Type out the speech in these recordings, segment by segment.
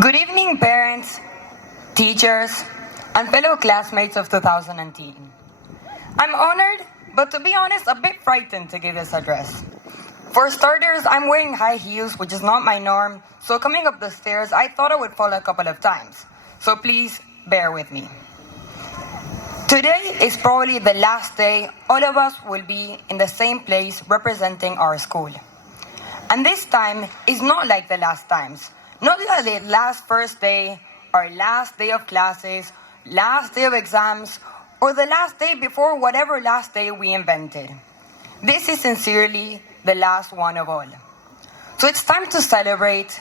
Good evening, parents, teachers, and fellow classmates of 2019. I'm honored, but to be honest, a bit frightened to give this address. For starters, I'm wearing high heels, which is not my norm, so coming up the stairs, I thought I would fall a couple of times. So please, bear with me. Today is probably the last day all of us will be in the same place representing our school. And this time is not like the last times. Not like the last first day, or last day of classes, last day of exams, or the last day before whatever last day we invented. This is sincerely the last one of all. So it's time to celebrate,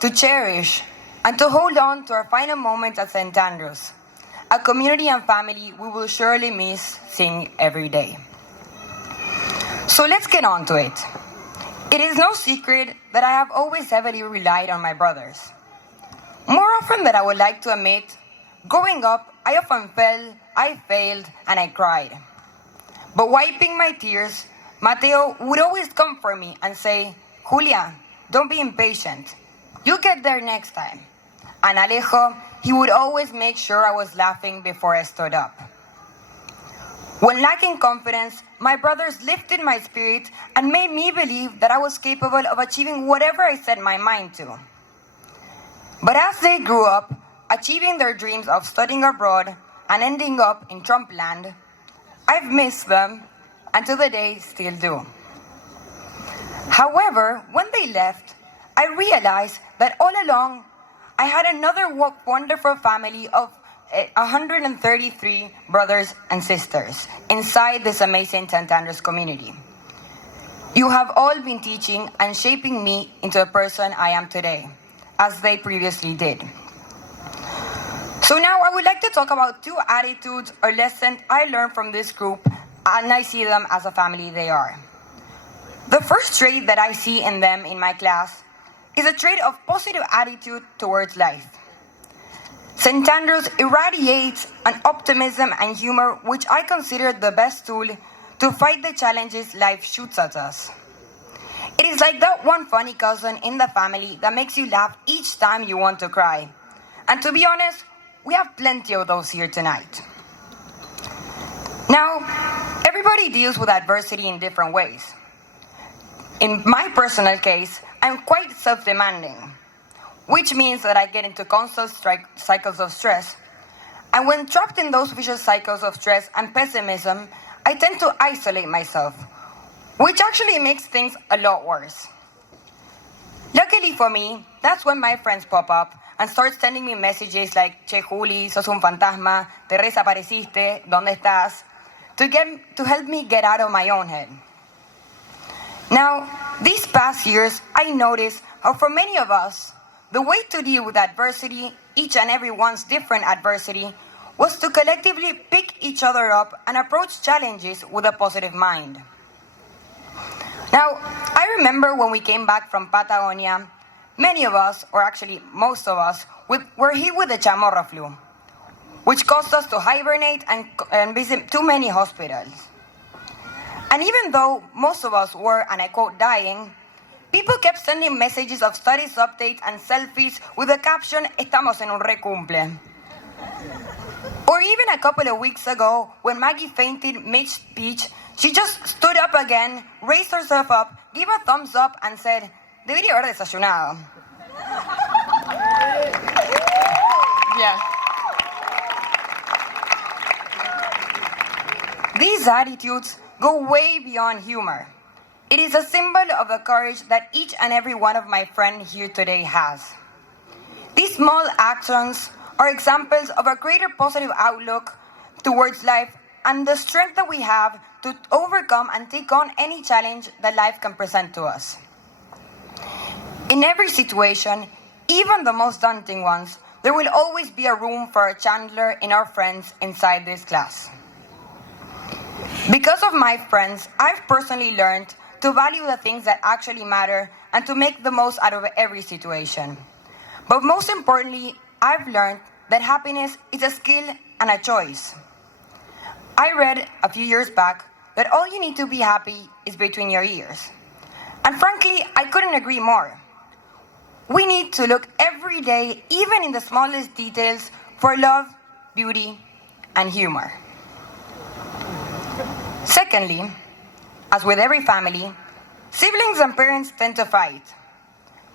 to cherish, and to hold on to our final moments at St. Andrews, a community and family we will surely miss seeing every day. So let's get on to it. It is no secret that I have always heavily relied on my brothers. More often than I would like to admit, growing up, I often fell, I failed, and I cried. But wiping my tears, Mateo would always comfort me and say, "Julia, don't be impatient. You'll get there next time." And Alejo, he would always make sure I was laughing before I stood up. When lacking confidence, my brothers lifted my spirit and made me believe that I was capable of achieving whatever I set my mind to. But as they grew up, achieving their dreams of studying abroad and ending up in Trump land, I've missed them, and to the day still do. However, when they left, I realized that all along, I had another wonderful family of 133 brothers and sisters inside this amazing St. Andrews community. You have all been teaching and shaping me into the person I am today, as they previously did. So now I would like to talk about two attitudes or lessons I learned from this group, and I see them as a family they are. The first trait that I see in them in my class is a trait of positive attitude towards life. St. Andrews irradiates an optimism and humor which I consider the best tool to fight the challenges life shoots at us. It is like that one funny cousin in the family that makes you laugh each time you want to cry. And to be honest, we have plenty of those here tonight. Now, everybody deals with adversity in different ways. In my personal case, I'm quite self-demanding, which means that I get into constant cycles of stress. And when trapped in those vicious cycles of stress and pessimism, I tend to isolate myself, which actually makes things a lot worse. Luckily for me, that's when my friends pop up and start sending me messages like, "Che Juli, sos un fantasma, te desapareciste, ¿dónde estás?" to help me get out of my own head. Now, these past years, I noticed how for many of us, the way to deal with adversity, each and everyone's different adversity, was to collectively pick each other up and approach challenges with a positive mind. Now, I remember when we came back from Patagonia, many of us, or actually most of us, were hit with the chamorro flu, which caused us to hibernate and visit too many hospitals. And even though most of us were, and I quote, dying, people kept sending messages of studies updates and selfies with the caption, "Estamos en un recumple." Or even a couple of weeks ago, when Maggie fainted mid-speech, she just stood up again, raised herself up, gave a thumbs up, and said, "Debería haber desayunado." Yeah. These attitudes go way beyond humor. It is a symbol of the courage that each and every one of my friends here today has. These small actions are examples of a greater positive outlook towards life and the strength that we have to overcome and take on any challenge that life can present to us. In every situation, even the most daunting ones, there will always be a room for a Chandler in our friends inside this class. Because of my friends, I've personally learned to value the things that actually matter and to make the most out of every situation. But most importantly, I've learned that happiness is a skill and a choice. I read a few years back that all you need to be happy is between your ears. And frankly, I couldn't agree more. we need to look every day, even in the smallest details, for love, beauty, and humor. Secondly, as with every family, siblings and parents tend to fight.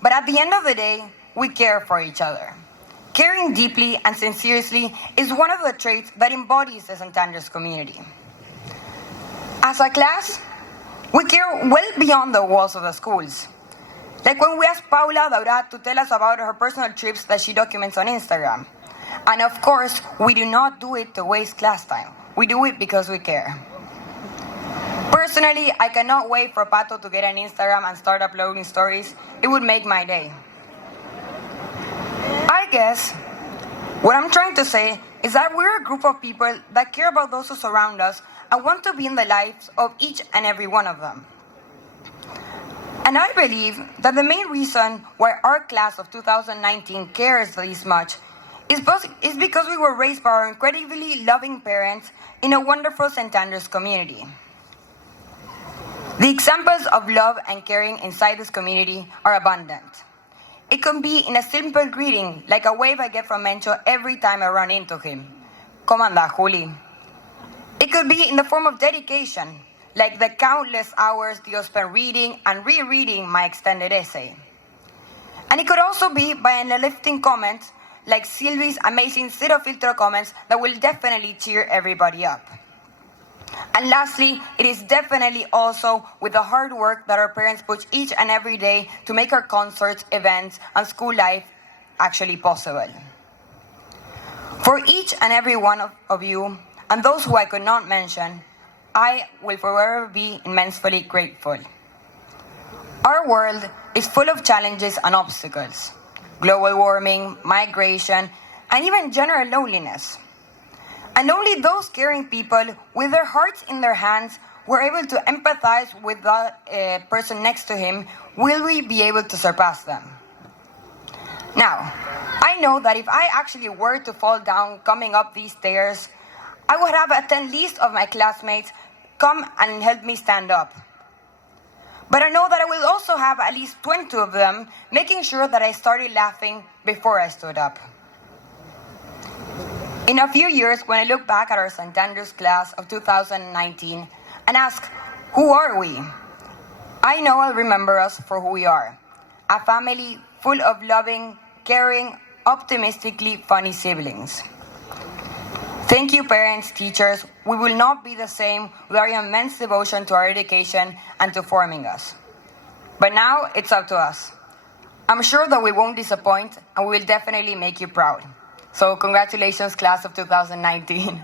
But at the end of the day, we care for each other. Caring deeply and sincerely is one of the traits that embodies the St. Andrews community. As a class, we care well beyond the walls of the schools. Like when we ask Paula Daurat to tell us about her personal trips that she documents on Instagram. And of course, we do not do it to waste class time. We do it because we care. Personally, I cannot wait for Pato to get an Instagram and start uploading stories. It would make my day. I guess what I'm trying to say is that we're a group of people that care about those who surround us and want to be in the lives of each and every one of them. And I believe that the main reason why our class of 2019 cares this much is because we were raised by our incredibly loving parents in a wonderful St. Andrews community. The examples of love and caring inside this community are abundant. It can be in a simple greeting, like a wave I get from Mencho every time I run into him. ¿Cómo anda, Juli? It could be in the form of dedication, like the countless hours Dio spent reading and rereading my extended essay. And it could also be by an uplifting comment, like Sylvie's amazing Zero Filter comments that will definitely cheer everybody up. And lastly, it is definitely also with the hard work that our parents put each and every day to make our concerts, events, and school life actually possible. For each and every one of you, and those who I could not mention, I will forever be immensely grateful. Our world is full of challenges and obstacles. Global warming, migration, and even general loneliness. And only those caring people with their hearts in their hands were able to empathize with the person next to him, will we be able to surpass them? Now, I know that if I actually were to fall down coming up these stairs, I would have a 10 list of my classmates come and help me stand up. But I know that I will also have at least 20 of them making sure that I started laughing before I stood up. In a few years, when I look back at our St. Andrews class of 2019 and ask, who are we? I know I'll remember us for who we are. A family full of loving, caring, optimistically funny siblings. Thank you, parents, teachers. We will not be the same without your immense devotion to our education and to forming us. But now it's up to us. I'm sure that we won't disappoint and we will definitely make you proud. So congratulations, class of 2019.